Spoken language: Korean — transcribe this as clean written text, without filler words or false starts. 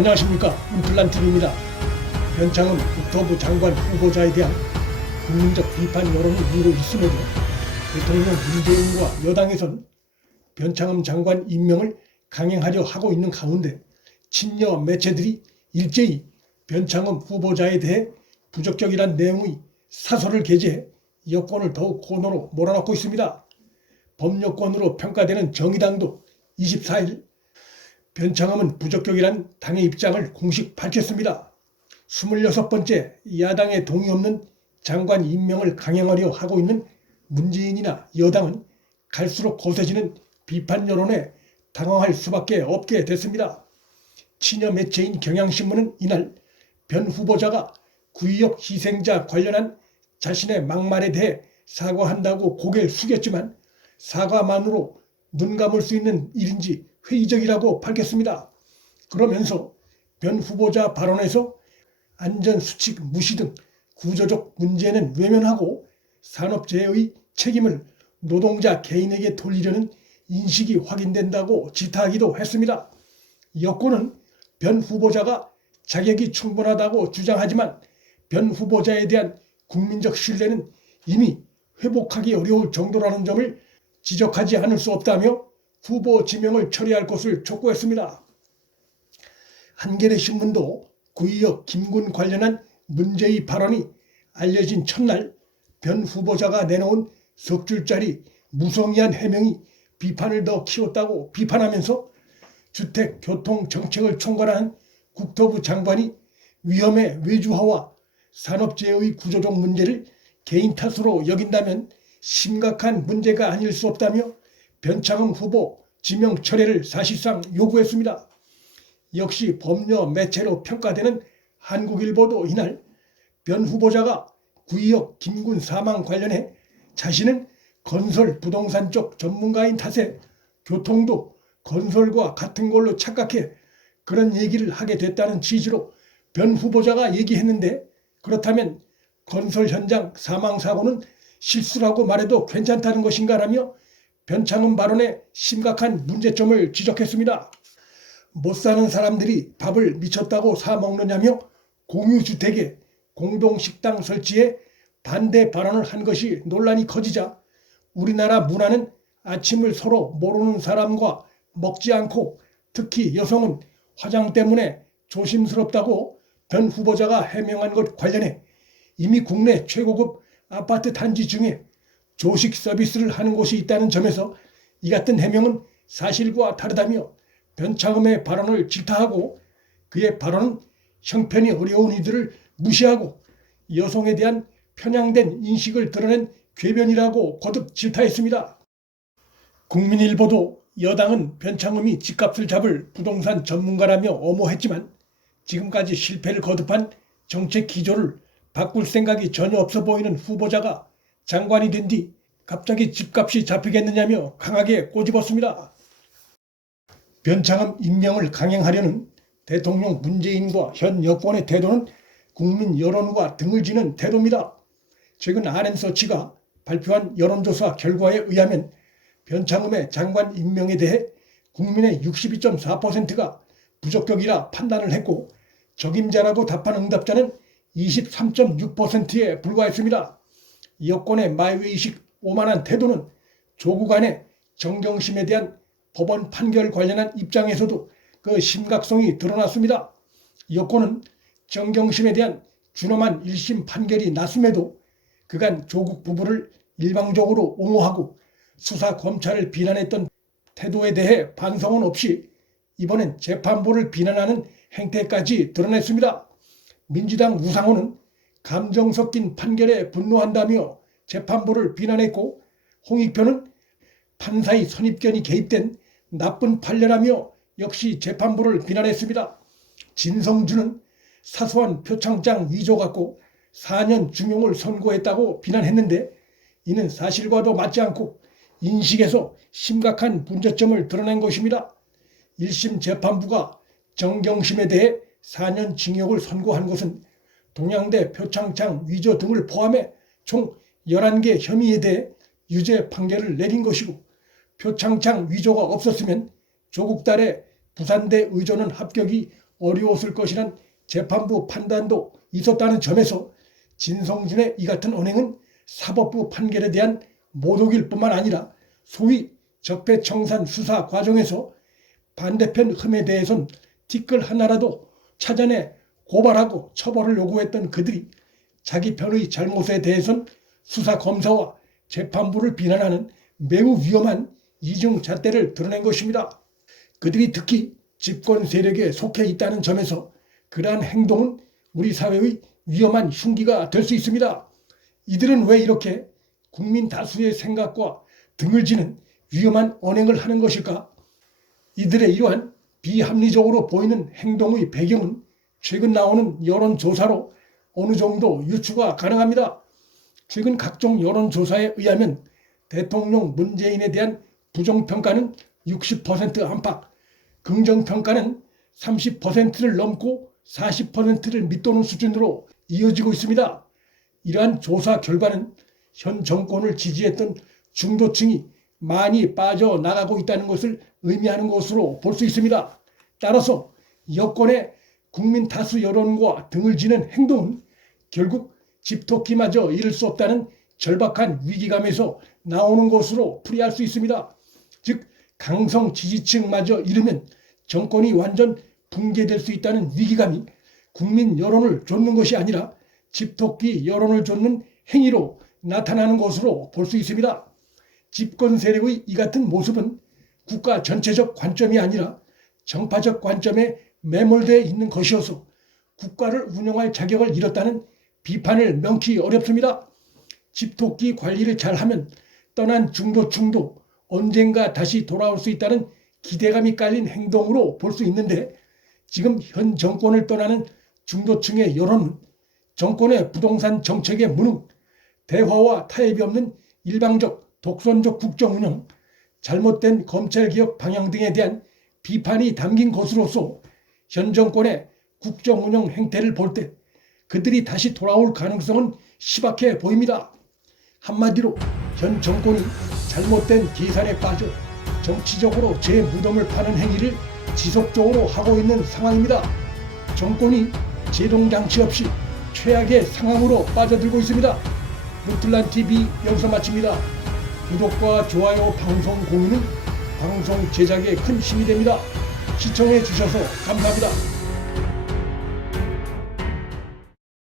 안녕하십니까, 운플란TV입니다. 변창흠 국토부 장관 후보자에 대한 국민적 비판 여론이 일고 있음에도 대통령 문재인과 여당에선 변창흠 장관 임명을 강행하려 하고 있는 가운데 친여 매체들이 일제히 변창흠 후보자에 대해 부적격이란 내용의 사설을 게재해 여권을 더욱 고노로 몰아넣고 있습니다. 범여권으로 평가되는 정의당도 24일 변창흠은 부적격이란 당의 입장을 공식 밝혔습니다. 26번째 야당의 동의 없는 장관 임명을 강행하려 하고 있는 문재인이나 여당은 갈수록 거세지는 비판 여론에 당황할 수밖에 없게 됐습니다. 친여 매체인 경향신문은 이날 변 후보자가 구의역 희생자 관련한 자신의 막말에 대해 사과한다고 고개를 숙였지만 사과만으로 눈 감을 수 있는 일인지 회의적이라고 밝혔습니다. 그러면서 변 후보자 발언에서 안전수칙 무시 등 구조적 문제는 외면하고 산업재해의 책임을 노동자 개인에게 돌리려는 인식이 확인된다고 질타하기도 했습니다. 여권은 변 후보자가 자격이 충분하다고 주장하지만 변 후보자에 대한 국민적 신뢰는 이미 회복하기 어려울 정도라는 점을 지적하지 않을 수 없다며 후보 지명을 처리할 것을 촉구했습니다. 한겨레 신문도 구의역 김군 관련한 문제의 발언이 알려진 첫날 변 후보자가 내놓은 석 줄짜리 무성의한 해명이 비판을 더 키웠다고 비판하면서 주택 교통 정책을 총괄하는 국토부 장관이 위험의 외주화와 산업재해의 구조적 문제를 개인 탓으로 여긴다면 심각한 문제가 아닐 수 없다며 변창흠 후보 지명 철회를 사실상 요구했습니다. 역시 범여 매체로 평가되는 한국일보도 이날 변 후보자가 구의역 김군 사망 관련해 자신은 건설 부동산 쪽 전문가인 탓에 교통도 건설과 같은 걸로 착각해 그런 얘기를 하게 됐다는 취지로 변 후보자가 얘기했는데, 그렇다면 건설 현장 사망 사고는 실수라고 말해도 괜찮다는 것인가라며 변창흠 발언에 심각한 문제점을 지적했습니다. 못 사는 사람들이 밥을 미쳤다고 사 먹느냐며 공유주택에 공동식당 설치에 반대 발언을 한 것이 논란이 커지자 우리나라 문화는 아침을 서로 모르는 사람과 먹지 않고 특히 여성은 화장 때문에 조심스럽다고 변 후보자가 해명한 것 관련해 이미 국내 최고급 아파트 단지 중에 조식 서비스를 하는 곳이 있다는 점에서 이 같은 해명은 사실과 다르다며 변창흠의 발언을 질타하고 그의 발언은 형편이 어려운 이들을 무시하고 여성에 대한 편향된 인식을 드러낸 궤변이라고 거듭 질타했습니다. 국민일보도 여당은 변창흠이 집값을 잡을 부동산 전문가라며 엄호했지만 지금까지 실패를 거듭한 정책 기조를 바꿀 생각이 전혀 없어 보이는 후보자가 장관이 된 뒤 갑자기 집값이 잡히겠느냐며 강하게 꼬집었습니다. 변창흠 임명을 강행하려는 대통령 문재인과 현 여권의 태도는 국민 여론과 등을 지는 태도입니다. 최근 RM서치가 발표한 여론조사 결과에 의하면 변창흠의 장관 임명에 대해 국민의 62.4%가 부적격이라 판단을 했고 적임자라고 답한 응답자는 23.6%에 불과했습니다. 여권의 마이웨이식 오만한 태도는 조국 안의 정경심에 대한 법원 판결 관련한 입장에서도 그 심각성이 드러났습니다. 여권은 정경심에 대한 준엄한 1심 판결이 났음에도 그간 조국 부부를 일방적으로 옹호하고 수사 검찰을 비난했던 태도에 대해 반성은 없이 이번엔 재판부를 비난하는 행태까지 드러냈습니다. 민주당 우상호는 감정 섞인 판결에 분노한다며 재판부를 비난했고 홍익표는 판사의 선입견이 개입된 나쁜 판례라며 역시 재판부를 비난했습니다. 진성준은 사소한 표창장 위조 갖고 4년 중용을 선고했다고 비난했는데 이는 사실과도 맞지 않고 인식에서 심각한 문제점을 드러낸 것입니다. 1심 재판부가 정경심에 대해 4년 징역을 선고한 것은 동양대 표창장 위조 등을 포함해 총 11개 혐의에 대해 유죄 판결을 내린 것이고 표창장 위조가 없었으면 조국 딸의 부산대 의조는 합격이 어려웠을 것이란 재판부 판단도 있었다는 점에서 진성준의 이 같은 언행은 사법부 판결에 대한 모독일 뿐만 아니라 소위 적폐청산 수사 과정에서 반대편 흠에 대해선 티끌 하나라도 찾아내 고발하고 처벌을 요구했던 그들이 자기 편의 잘못에 대해선 수사 검사와 재판부를 비난하는 매우 위험한 이중잣대를 드러낸 것입니다. 그들이 특히 집권 세력에 속해 있다는 점에서 그러한 행동은 우리 사회의 위험한 흉기가 될 수 있습니다. 이들은 왜 이렇게 국민 다수의 생각과 등을 지는 위험한 언행을 하는 것일까? 이들의 이러한 비합리적으로 보이는 행동의 배경은 최근 나오는 여론조사로 어느 정도 유추가 가능합니다. 최근 각종 여론조사에 의하면 대통령 문재인에 대한 부정평가는 60% 안팎, 긍정평가는 30%를 넘고 40%를 밑도는 수준으로 이어지고 있습니다. 이러한 조사 결과는 현 정권을 지지했던 중도층이 많이 빠져나가고 있다는 것을 의미하는 것으로 볼 수 있습니다. 따라서 여권의 국민 다수 여론과 등을 지는 행동은 결국 집토끼마저 잃을 수 없다는 절박한 위기감에서 나오는 것으로 풀이할 수 있습니다. 즉 강성 지지층마저 잃으면 정권이 완전 붕괴될 수 있다는 위기감이 국민 여론을 좇는 것이 아니라 집토끼 여론을 좇는 행위로 나타나는 것으로 볼 수 있습니다. 집권 세력의 이 같은 모습은 국가 전체적 관점이 아니라 정파적 관점에 매몰되어 있는 것이어서 국가를 운영할 자격을 잃었다는 비판을 명키 어렵습니다. 집토끼 관리를 잘하면 떠난 중도층도 언젠가 다시 돌아올 수 있다는 기대감이 깔린 행동으로 볼 수 있는데 지금 현 정권을 떠나는 중도층의 여론은 정권의 부동산 정책의 무능, 대화와 타협이 없는 일방적 독선적 국정운영, 잘못된 검찰개혁 방향 등에 대한 비판이 담긴 것으로서 현 정권의 국정운영 행태를 볼 때 그들이 다시 돌아올 가능성은 희박해 보입니다. 한마디로 현 정권이 잘못된 계산에 빠져 정치적으로 제 무덤을 파는 행위를 지속적으로 하고 있는 상황입니다. 정권이 제동장치 없이 최악의 상황으로 빠져들고 있습니다. 루틀란TV 여기서 마칩니다. 구독과 좋아요, 방송 공유는 방송 제작에 큰 힘이 됩니다. 시청해 주셔서 감사합니다.